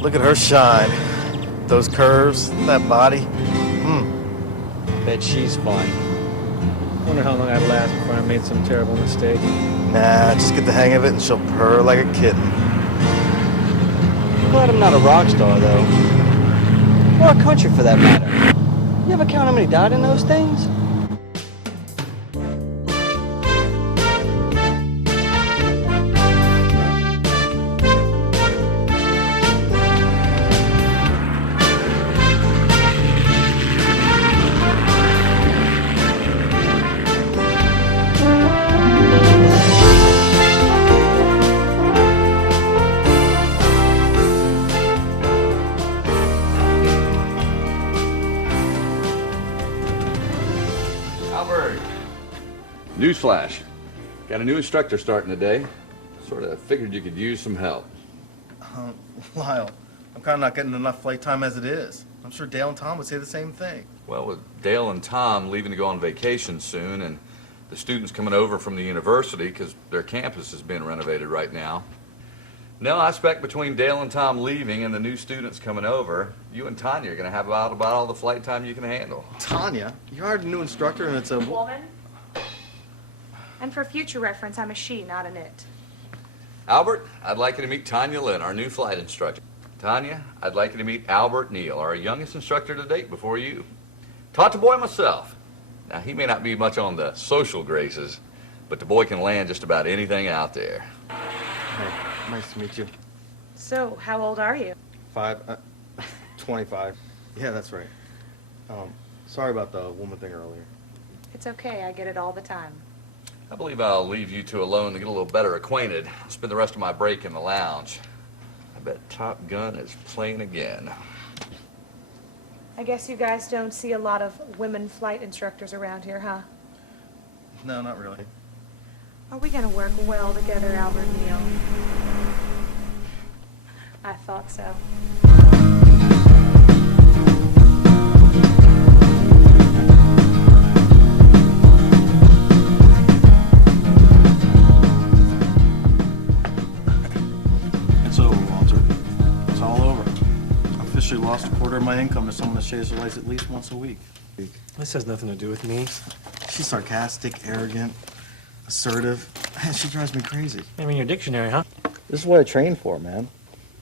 Look at her shine. Those curves, that body. Bet she's fun. Wonder how long I'd last before I made some terrible mistake. Nah, just get the hang of it and she'll purr like a kitten. I'm glad I'm not a rock star, though. Or a country, for that matter. You ever count how many died in those things? Newsflash. Got a new instructor starting today. Sort of figured you could use some help. Lyle, I'm kind of not getting enough flight time as it is. I'm sure Dale and Tom would say the same thing. Well, with Dale and Tom leaving to go on vacation soon and the students coming over from the university because their campus is being renovated right now. No, I expect between Dale and Tom leaving and the new students coming over, you and Tanya are going to have about all the flight time you can handle. Tanya? You hired a new instructor and it's a... Woman. And for future reference, I'm a she, not an it. Albert, I'd like you to meet Tanya Lynn, our new flight instructor. Tanya, I'd like you to meet Albert Neal, our youngest instructor to date before you. Taught the boy myself. Now, he may not be much on the social graces, but the boy can land just about anything out there. Hey, nice to meet you. So, how old are you? 25. Yeah, that's right. Sorry about the woman thing earlier. It's okay, I get it all the time. I believe I'll leave you two alone to get a little better acquainted. I'll spend the rest of my break in the lounge. I bet Top Gun is playing again. I guess you guys don't see a lot of women flight instructors around here, huh? No, not really. Are we gonna work well together, Albert Neal? I thought so. Lost a quarter of my income to someone that shaves their legs at least once a week. This has nothing to do with me. She's sarcastic, arrogant, assertive. Man, she drives me crazy. I mean, your dictionary, huh? This is what I trained for, man.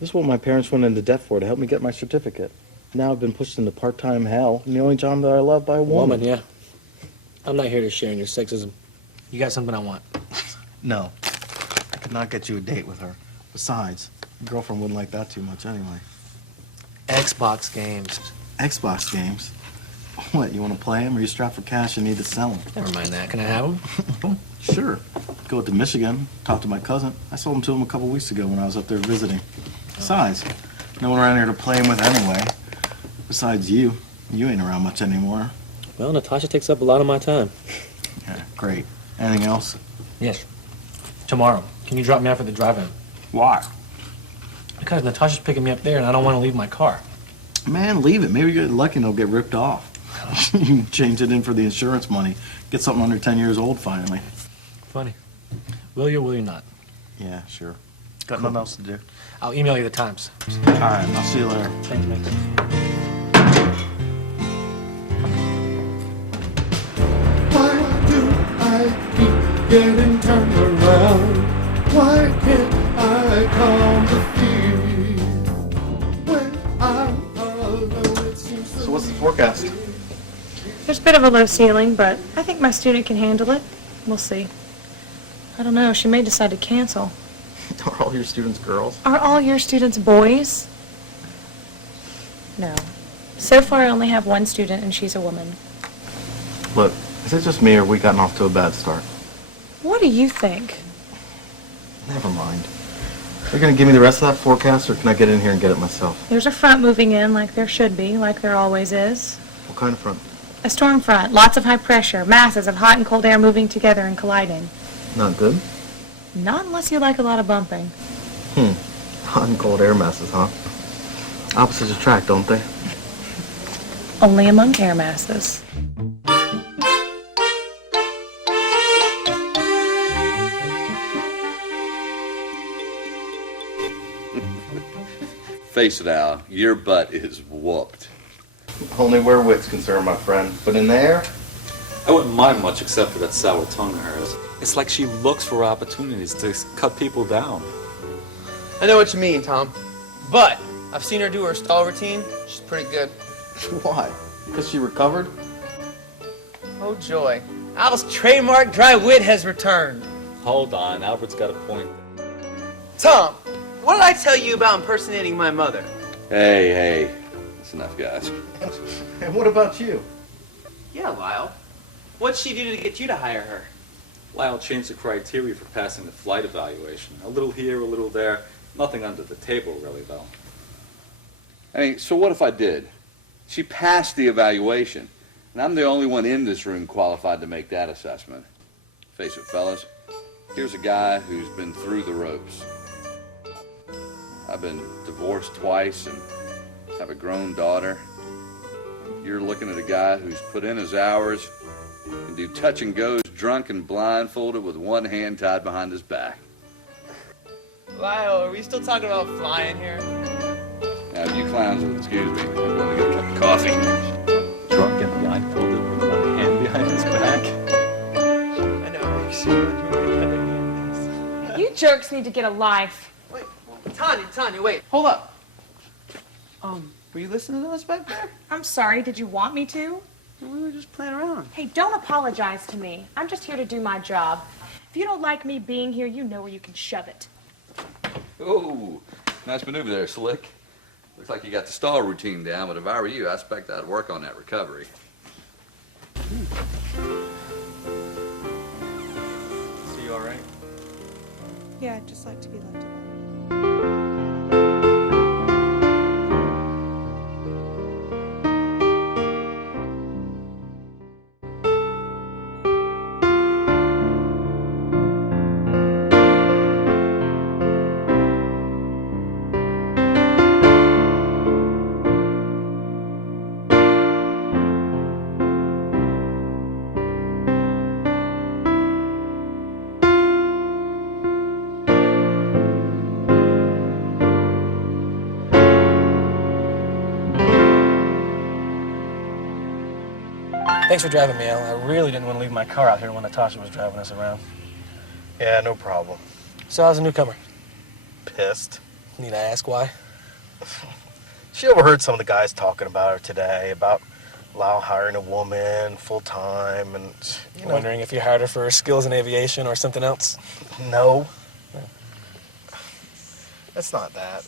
This is what my parents went into debt for to help me get my certificate. Now I've been pushed into part-time hell, and the only job that I love by a woman. Yeah. I'm not here to share in your sexism. You got something I want. No. I could not get you a date with her. Besides, your girlfriend wouldn't like that too much anyway. Xbox games. Xbox games? What, you want to play them, or you strapped for cash and need to sell them? Never mind that. Can I have them? Sure. Go to Michigan, talk to my cousin. I sold them to him a couple weeks ago when I was up there visiting. Besides, no one around here to play them with anyway. Besides you. You ain't around much anymore. Well, Natasha takes up a lot of my time. Yeah, great. Anything else? Yes. Tomorrow. Can you drop me off at the drive-in? Why? Because Natasha's picking me up there, and I don't want to leave my car. Man, leave it. Maybe you get lucky and it'll get ripped off. You can change it in for the insurance money. Get something under 10 years old finally. Funny. Will you or will you not? Yeah, sure. Got nothing else to do. I'll email you the times. All right, I'll see you later. Thanks, mate. Why do I keep getting turned around? Why can't I calm the fear when I'm alone? It seems So what's the forecast? There's a bit of a low ceiling, but I think my student can handle it. We'll see. I don't know, she may decide to cancel. Are all your students girls? Are all your students boys? No. So far I only have one student and she's a woman. Look, is it just me or we gotten off to a bad start? What do you think? Never mind. Are you gonna give me the rest of that forecast or can I get in here and get it myself? There's a front moving in like there should be, like there always is. What kind of front? A storm front, lots of high pressure, masses of hot and cold air moving together and colliding. Not good? Not unless you like a lot of bumping. Hot and cold air masses, huh? Opposites attract, don't they? Only among air masses. Face it, Al, your butt is whooped. Only where wit's concerned, my friend. But in there, I wouldn't mind much except for that sour tongue of hers. It's like she looks for opportunities to cut people down. I know what you mean, Tom. But I've seen her do her stall routine. She's pretty good. why? Because she recovered? Oh, joy. Al's trademark dry wit has returned. Hold on, Albert's got a point. Tom, what did I tell you about impersonating my mother? Hey, that's enough, guys. And what about you? Yeah, Lyle. What'd she do to get you to hire her? Lyle changed the criteria for passing the flight evaluation. A little here, a little there. Nothing under the table, really, though. I mean, so what if I did? She passed the evaluation, and I'm the only one in this room qualified to make that assessment. Face it, fellas, here's a guy who's been through the ropes. I've been divorced twice and have a grown daughter. You're looking at a guy who's put in his hours and do touch and goes drunk and blindfolded with one hand tied behind his back. Lyle, are we still talking about flying here? Now, if you clowns will excuse me, I'm going to get a cup of coffee. Drunk and blindfolded with one hand behind his back. I know. You jerks need to get a life. Wait, Tanya, wait. Hold up. Were you listening to us back there? I'm sorry, did you want me to? We were just playing around. Hey, don't apologize to me. I'm just here to do my job. If you don't like me being here, you know where you can shove it. Oh, nice maneuver there, Slick. Looks like you got the stall routine down, but if I were you, I expect I'd work on that recovery. So you all right? Yeah, I'd just like to be left alone. Thanks for driving me, Al. I really didn't want to leave my car out here when Natasha was driving us around. Yeah, no problem. So how's the newcomer? Pissed. Need I ask why? She overheard some of the guys talking about her today, about Lyle hiring a woman full-time and, you know. Wondering if you hired her for her skills in aviation or something else? No. It's not that.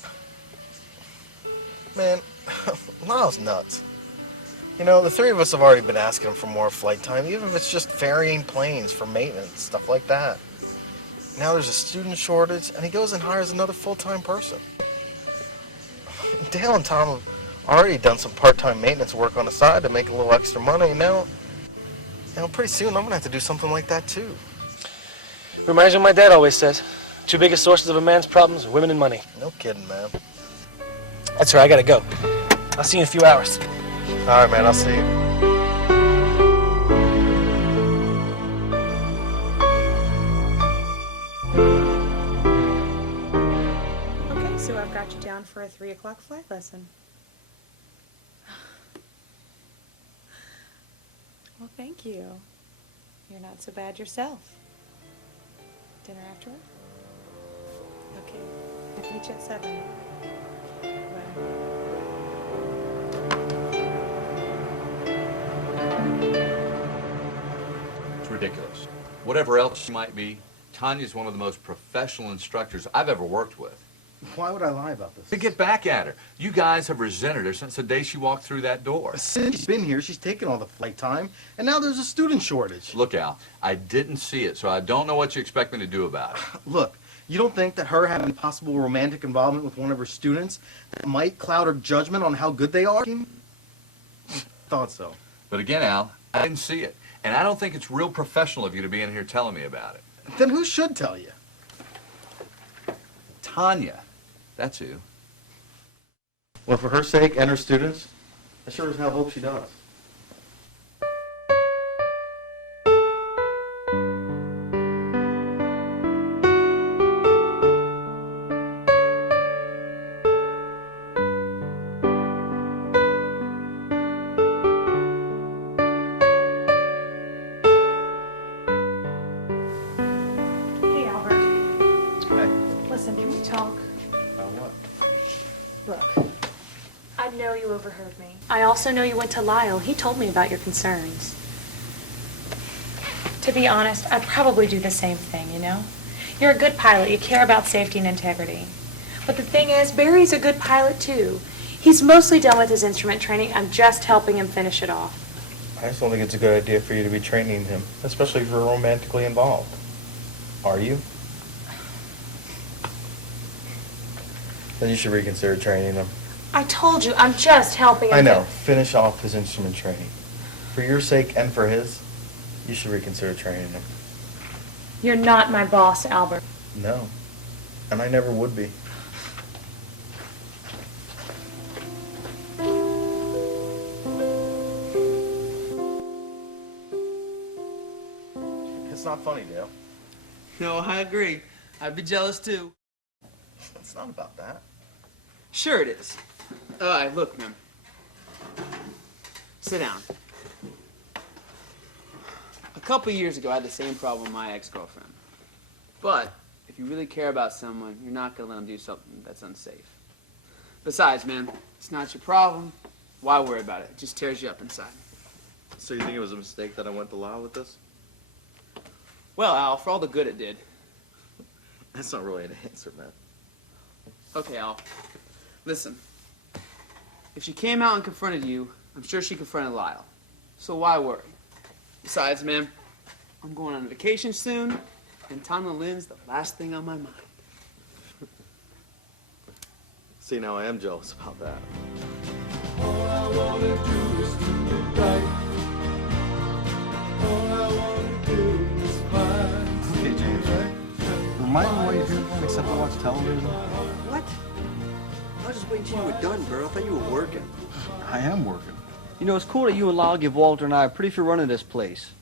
Man, Lyle's nuts. You know, the three of us have already been asking him for more flight time, even if it's just ferrying planes for maintenance, stuff like that. Now there's a student shortage, and he goes and hires another full-time person. Dale and Tom have already done some part-time maintenance work on the side to make a little extra money, and now pretty soon I'm gonna have to do something like that too. Reminds me of what my dad always says. Two biggest sources of a man's problems are women and money. No kidding, man. That's right, I gotta go. I'll see you in a few hours. All right, man, I'll see you. Okay, so I've got you down for a 3 o'clock flight lesson. Well, thank you. You're not so bad yourself. Dinner afterward? Okay, I'll meet you at 7. Bye. It's ridiculous. Whatever else she might be, Tanya's one of the most professional instructors I've ever worked with. Why would I lie about this? To get back at her. You guys have resented her since the day she walked through that door. Since she's been here, she's taken all the flight time, and now there's a student shortage. Look, Al, I didn't see it, so I don't know what you expect me to do about it. Look, you don't think that her having possible romantic involvement with one of her students might cloud her judgment on how good they are? Thought so. But again, Al, I didn't see it. And I don't think it's real professional of you to be in here telling me about it. Then who should tell you? Tanya. That's who. Well, for her sake and her students, I sure as hell hope she does. Listen, can we talk? About what? Look, I know you overheard me. I also know you went to Lyle. He told me about your concerns. To be honest, I'd probably do the same thing, you know? You're a good pilot. You care about safety and integrity. But the thing is, Barry's a good pilot, too. He's mostly done with his instrument training. I'm just helping him finish it off. I just don't think it's a good idea for you to be training him, especially if you're romantically involved. Are you? Then you should reconsider training him. I told you, I'm just helping him. I know. Finish off his instrument training. For your sake and for his, you should reconsider training him. You're not my boss, Albert. No. And I never would be. It's not funny, Dale. No, I agree. I'd be jealous too. It's not about that. Sure it is. All right, look, man. Sit down. A couple years ago, I had the same problem with my ex-girlfriend. But if you really care about someone, you're not going to let them do something that's unsafe. Besides, man, it's not your problem. Why worry about it? It just tears you up inside. So you think it was a mistake that I went to Lyle with this? Well, Al, for all the good it did. That's not really an answer, man. Okay, Al. Listen. If she came out and confronted you, I'm sure she confronted Lyle. So why worry? Besides, man, I'm going on vacation soon, and Tom and Lynn's the last thing on my mind. See, now I am jealous about that. All I wanna do is do it right. All I wanna do is find. Okay, James, right? Remind me why you're here except to watch television. What? I was just waiting till you were done, bro. I thought you were working. I am working. You know, it's cool that you and Lyle give Walter and I a pretty free run of this place.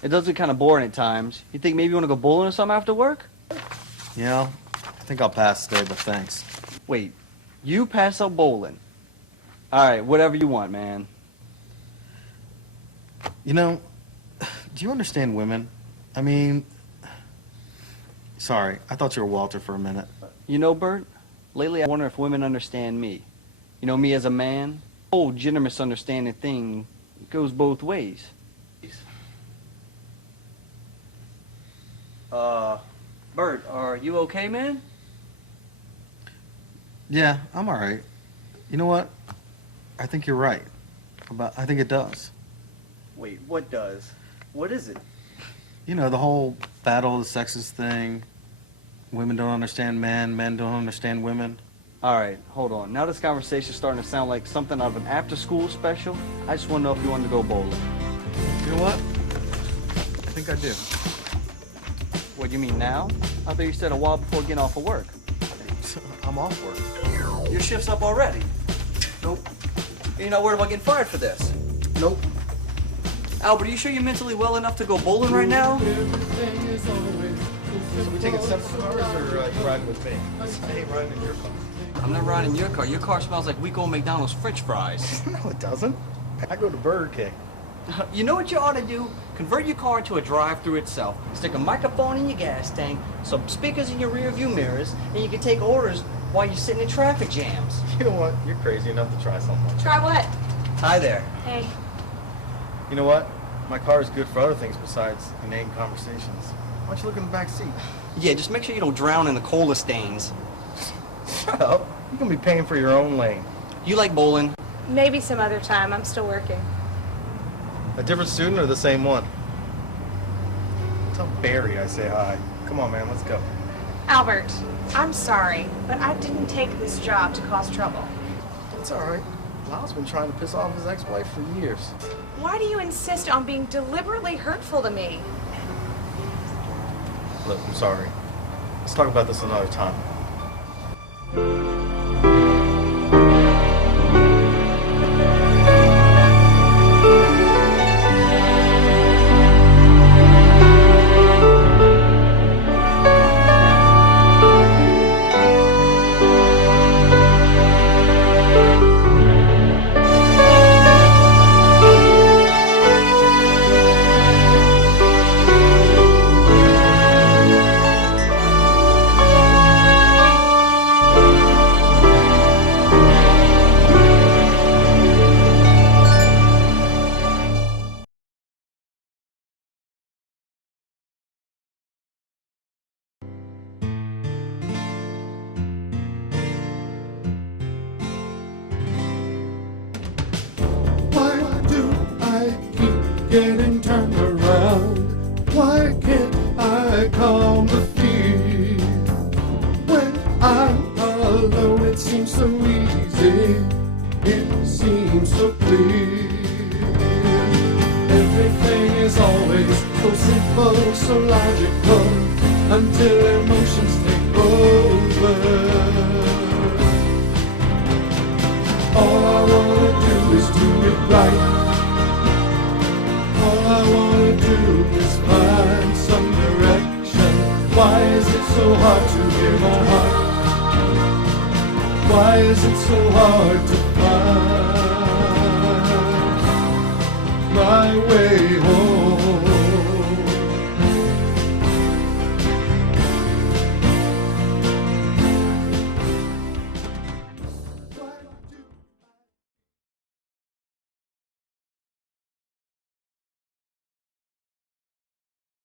It does get kind of boring at times. You think maybe you want to go bowling or something after work? You know, I think I'll pass today, but thanks. Wait, you pass up bowling? All right, whatever you want, man. You know, do you understand women? I mean, sorry, I thought you were Walter for a minute. You know, Bert, lately I wonder if women understand me. You know, me as a man. The whole gender misunderstanding thing goes both ways. Bert, are you okay, man? Yeah, I'm all right. You know what? I think you're right. I think it does. Wait, what does? What is it? You know, the whole battle of the sexes thing. Women don't understand men, men don't understand women. All right, hold on. Now this conversation's starting to sound like something out of an after-school special. I just want to know if you wanted to go bowling. You know what? I think I do. What do you mean now? I thought you said a while before getting off of work. I'm off work. Your shift's up already. Nope. You're not worried about getting fired for this? Nope. Albert, are you sure you're mentally well enough to go bowling right now? So we taking separate cars, or you riding with me? I hate riding in your car. I'm not riding your car. Your car smells like week-old McDonald's French fries. No, it doesn't. I go to Burger King. You know what you ought to do? Convert your car into a drive-through itself. Stick a microphone in your gas tank, some speakers in your rear-view mirrors, and you can take orders while you're sitting in traffic jams. You know what? You're crazy enough to try something. Try what? Hi there. Hey. You know what? My car is good for other things besides inane conversations. Why don't you look in the back seat? Yeah, just make sure you don't drown in the cola stains. Shut up. You're going to be paying for your own lane. You like bowling? Maybe some other time. I'm still working. A different student or the same one? Tell Barry I say hi. Come on, man, let's go. Albert, I'm sorry, but I didn't take this job to cause trouble. It's all right. Lyle's been trying to piss off his ex-wife for years. Why do you insist on being deliberately hurtful to me? Look, I'm sorry. Let's talk about this another time. I keep getting turned around? Why can't I calm the fear? When I'm alone it seems so easy, it seems so clear. Everything is always so simple, so logical, until emotions take over. All I wanna do is do it right. All I wanna do is find some direction. Why is it so hard to hear my heart? Why is it so hard to find my way home?